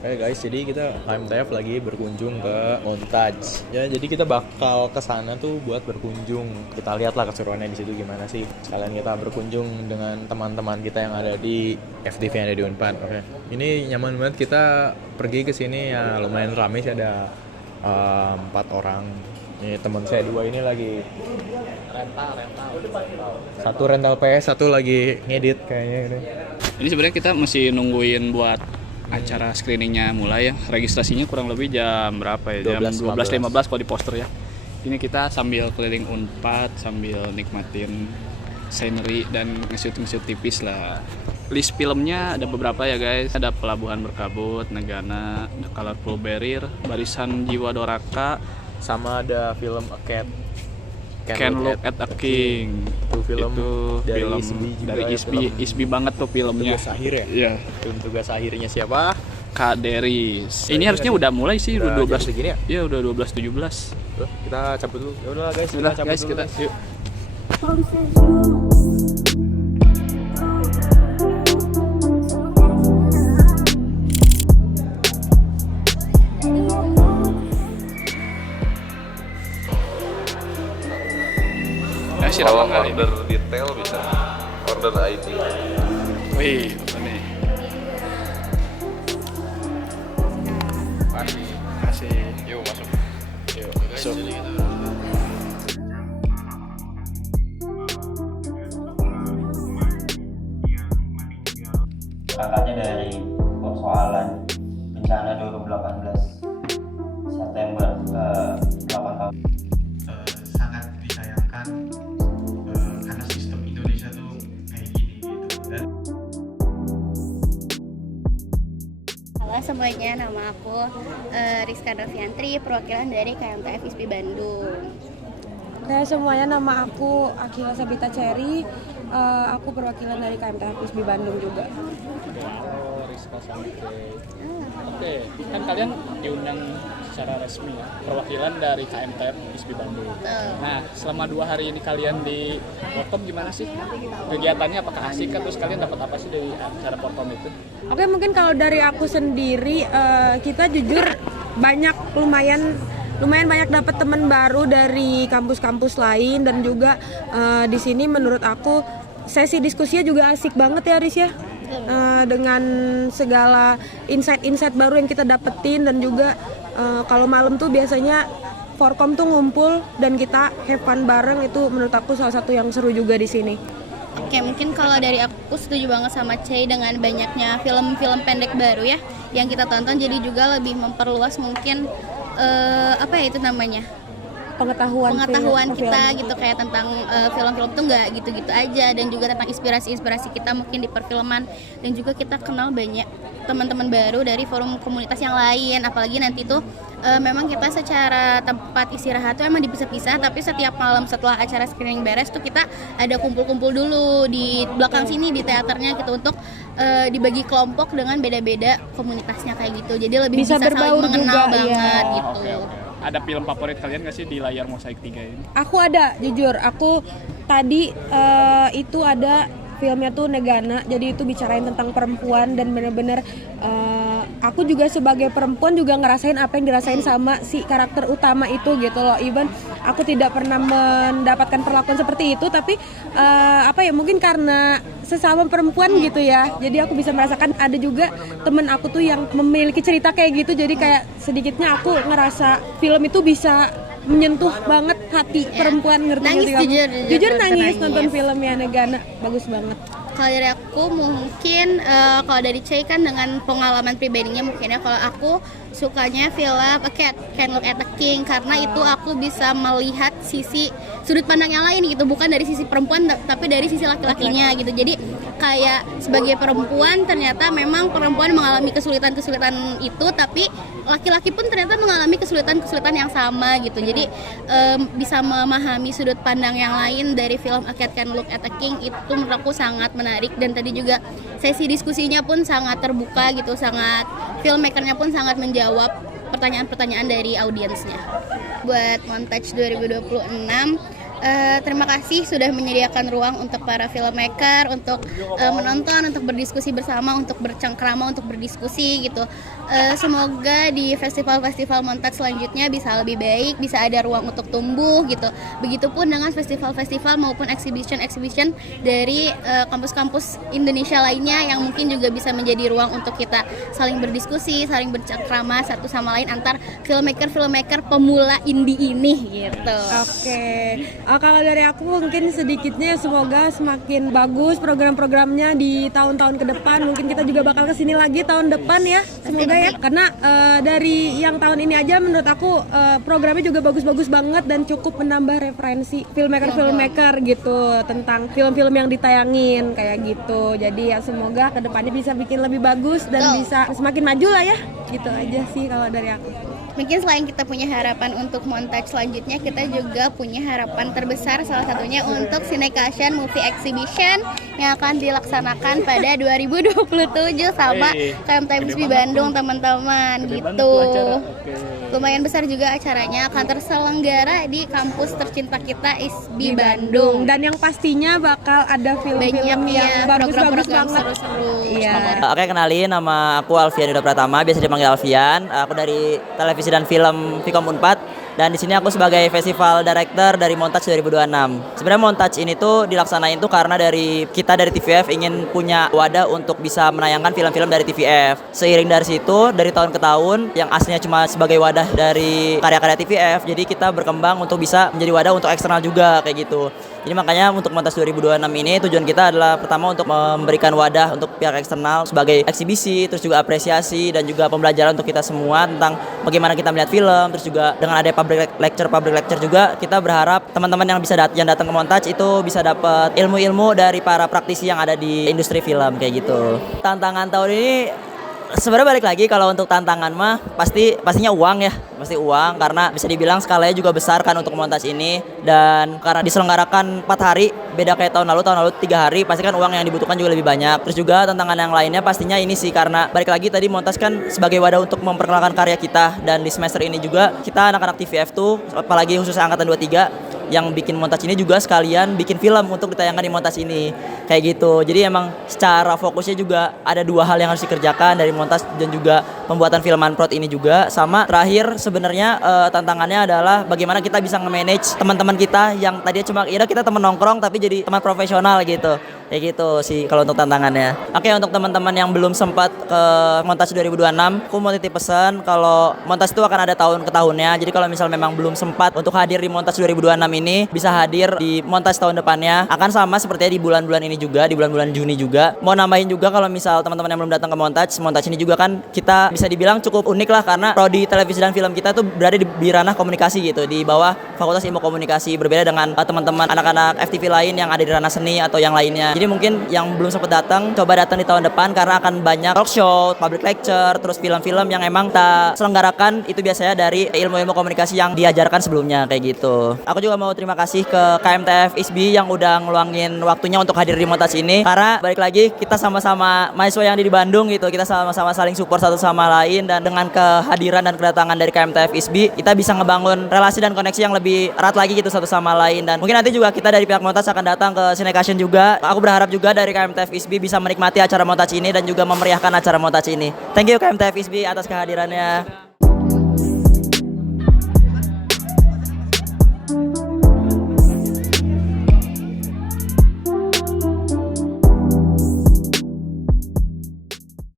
Oke guys, jadi kita HMTF lagi berkunjung ke Montage. Ya, jadi kita bakal ke sana tuh buat berkunjung. Kita lihatlah keseruannya di situ gimana sih. Sekalian kita berkunjung dengan teman-teman kita yang ada di FDV yang ada di Unpad. Oke. Ini nyaman banget kita pergi ke sini ya, lumayan ramai sih, ada 4 orang. Ini teman saya 2 ini lagi rental. Satu rental PS, satu lagi ngedit kayaknya ini. Ini sebenarnya kita masih nungguin buat acara screeningnya mulai ya. Registrasinya kurang lebih jam berapa ya? Jam 12.15 kalau di poster ya. Ini kita sambil keliling Unpad, sambil nikmatin scenery dan nge-shoot tipis lah. List filmnya ada beberapa ya guys. Ada Pelabuhan Berkabut, Negana, The Colorful Barrier, Barisan Jiwa Doraka, Sama ada film A Cat Can Look at a King. Itu film dari film ISBI juga dari ya, ISBI, film ISBI banget tuh filmnya. Tugas akhir ya? Iya. Film tugas akhirnya siapa? Kak Deris. Ini harusnya udah mulai sih, udah 12 segini ya? Iya, udah 12.17. Tuh, kita cabut dulu. Ya udahlah guys, Udah cabut guys, dulu, kita yuk. Ya, Kalau order detail bisa order ID. Wih, apa nih? Masih. Yuk masuk. Yuk, masuk. Berangkatnya dari persoalan bencana 2018 September 8 tahun. Sangat disayangkan karena sistem Indonesia tuh kayak gini gitu. Dan Halo semuanya, nama aku Rizka Noviantri, perwakilan dari KMTF ISPI Bandung. Oke semuanya, nama aku Akila Sabita Cherry, aku perwakilan dari KMTF ISPI Bandung juga. Oke, kan kalian diundang secara resmi ya, perwakilan dari KMTF ISPI Bandung. Nah, selama 2 hari ini kalian di Porkom gimana sih? Kegiatannya apakah asik kan? Terus kalian dapat apa sih dari acara Porkom itu? Oke, mungkin kalau dari aku sendiri, kita jujur lumayan banyak dapat teman baru dari kampus-kampus lain, dan juga di sini menurut aku sesi diskusinya juga asik banget ya Riz ya. Dengan segala insight baru yang kita dapetin, dan juga kalau malam tuh biasanya Forkom tuh ngumpul dan kita have fun bareng, itu menurut aku salah satu yang seru juga di sini. Oke, mungkin kalau dari aku setuju banget sama Cey dengan banyaknya film-film pendek baru ya yang kita tonton, jadi juga lebih memperluas mungkin apa ya itu namanya? pengetahuan kita film. gitu, kayak tentang film-film tuh nggak gitu-gitu aja, dan juga tentang inspirasi kita mungkin di perfilman, dan juga kita kenal banyak teman-teman baru dari forum komunitas yang lain. Apalagi nanti tuh memang kita secara tempat istirahat tuh emang dipisah-pisah, tapi setiap malam setelah acara screening beres tuh kita ada kumpul-kumpul dulu di belakang sini di teaternya gitu, untuk dibagi kelompok dengan beda-beda komunitasnya kayak gitu, jadi lebih bisa saling berbaur mengenal juga, banget iya. gitu. Oke. Ada film favorit kalian nggak sih di layar Mosaik 3 ini? Aku ada, jujur, aku tadi itu ada filmnya tuh Negana, jadi itu bicarain tentang perempuan, dan bener-bener aku juga sebagai perempuan juga ngerasain apa yang dirasain sama si karakter utama itu gitu loh. Even aku tidak pernah mendapatkan perlakuan seperti itu, tapi apa ya, mungkin karena sesama perempuan gitu ya, jadi aku bisa merasakan. Ada juga temen aku tuh yang memiliki cerita kayak gitu, jadi kayak sedikitnya aku ngerasa film itu bisa menyentuh banget hati perempuan, ngerti Nangis, nggak sih kamu? jujur Nangis nonton nangis. filmnya Negana, bagus banget. Kalau dari aku mungkin kalau dari Cey kan dengan pengalaman pribadinya mungkin ya, kalau aku sukanya film A Cat Can Look at a King, karena itu aku bisa melihat sisi sudut pandang yang lain gitu, bukan dari sisi perempuan tapi dari sisi laki-lakinya gitu. Jadi kayak sebagai perempuan ternyata memang perempuan mengalami kesulitan-kesulitan itu, tapi laki-laki pun ternyata mengalami kesulitan-kesulitan yang sama gitu. Jadi bisa memahami sudut pandang yang lain dari film A Cat Can Look at a King itu menurut aku sangat menarik. Dan tadi juga sesi diskusinya pun sangat terbuka gitu, sangat filmmakernya pun sangat menjawab pertanyaan-pertanyaan dari audiensnya. Buat Montage 2026 terima kasih sudah menyediakan ruang untuk para filmmaker untuk menonton, untuk berdiskusi bersama, untuk bercengkrama, untuk berdiskusi gitu. Semoga di festival-festival montaj selanjutnya bisa lebih baik, bisa ada ruang untuk tumbuh gitu. Begitupun dengan festival-festival maupun exhibition dari kampus-kampus Indonesia lainnya yang mungkin juga bisa menjadi ruang untuk kita saling berdiskusi, saling bercengkrama satu sama lain antar filmmaker pemula indie ini gitu. Oke. Kalau dari aku mungkin sedikitnya semoga semakin bagus program-programnya di tahun-tahun ke depan. Mungkin kita juga bakal kesini lagi tahun depan ya. Semoga ya. Karena dari yang tahun ini aja menurut aku programnya juga bagus-bagus banget dan cukup menambah referensi filmmaker gitu tentang film-film yang ditayangin kayak gitu. Jadi ya semoga kedepannya bisa bikin lebih bagus dan bisa semakin maju lah ya. Gitu aja sih kalau dari aku. Mungkin selain kita punya harapan untuk montaj selanjutnya, kita juga punya harapan terbesar, salah satunya untuk Cinecushion Movie Exhibition yang akan dilaksanakan pada 2027 sama KMTF ISBI Bandung teman-teman gitu. Lumayan besar juga acaranya, akan terselenggara di kampus tercinta kita ISBI Bandung. Dan yang pastinya bakal ada film-film yang bagus-bagus banget. Seru-seru. Iya. Oke, kenalin, nama aku Alfian Yuda Pratama, biasa dipanggil Alfian. Aku dari televisi dan film Vkom Unpad, dan di sini aku sebagai festival director dari Montaj 2026. Sebenarnya Montaj ini tuh dilaksanain tuh karena dari kita dari TVF ingin punya wadah untuk bisa menayangkan film-film dari TVF. Seiring dari situ, dari tahun ke tahun yang aslinya cuma sebagai wadah dari karya-karya TVF, jadi kita berkembang untuk bisa menjadi wadah untuk eksternal juga kayak gitu. Jadi makanya untuk Montaj 2026 ini tujuan kita adalah pertama untuk memberikan wadah untuk pihak eksternal sebagai eksibisi, terus juga apresiasi dan juga pembelajaran untuk kita semua tentang bagaimana kita melihat film, terus juga dengan ada public lecture juga kita berharap teman-teman yang bisa yang datang ke Montaj itu bisa dapat ilmu-ilmu dari para praktisi yang ada di industri film kayak gitu. Tantangan tahun ini sebenarnya balik lagi, kalau untuk tantangan mah pastinya uang ya, pasti uang karena bisa dibilang skalanya juga besar kan untuk Montaj ini, dan karena diselenggarakan 4 hari beda kayak tahun lalu 3 hari, pasti kan uang yang dibutuhkan juga lebih banyak. Terus juga tantangan yang lainnya pastinya ini sih, karena balik lagi tadi Montaj kan sebagai wadah untuk memperkenalkan karya kita, dan di semester ini juga kita anak-anak TVF tuh apalagi khususnya angkatan 23 yang bikin Montaj ini juga sekalian bikin film untuk ditayangkan di Montaj ini kayak gitu. Jadi emang secara fokusnya juga ada 2 hal yang harus dikerjakan dari Montaj dan juga pembuatan film Manprod ini juga. Sama terakhir sebenarnya tantangannya adalah bagaimana kita bisa nge-manage teman-teman kita yang tadinya cuma ya kita teman nongkrong tapi jadi teman profesional gitu. Kayak gitu sih kalau untuk tantangannya. Oke, untuk teman-teman yang belum sempat ke Montaj 2026, aku mau titip pesan kalau Montaj itu akan ada tahun ke tahunnya. Jadi kalau misal memang belum sempat untuk hadir di Montaj 2026 ini, bisa hadir di Montaj tahun depannya. Akan sama sepertinya di bulan-bulan ini juga, di bulan-bulan Juni juga. Mau nambahin juga kalau misal teman-teman yang belum datang ke Montaj ini juga kan kita bisa dibilang cukup unik lah, karena prodi televisi dan film kita tuh berada di ranah komunikasi gitu, di bawah Fakultas Ilmu Komunikasi, berbeda dengan teman-teman anak-anak FTV lain yang ada di ranah seni atau yang lainnya. Jadi mungkin yang belum sempat datang, coba datang di tahun depan karena akan banyak talk show, public lecture, terus film-film yang emang kita selenggarakan itu biasanya dari ilmu-ilmu komunikasi yang diajarkan sebelumnya kayak gitu. Aku juga mau terima kasih ke KMTF ISBI yang udah ngeluangin waktunya untuk hadir di Montaj ini, karena balik lagi kita sama-sama mahasiswa yang di Bandung gitu, kita sama-sama saling support satu sama lain, dan dengan kehadiran dan kedatangan dari KMTF ISBI kita bisa ngebangun relasi dan koneksi yang lebih erat lagi gitu satu sama lain. Dan mungkin nanti juga kita dari pihak Montaj akan datang ke Cinecushion juga. Aku berharap juga dari KMTF ISBI bisa menikmati acara Montaj ini dan juga memeriahkan acara Montaj ini. Thank you KMTF ISBI atas kehadirannya.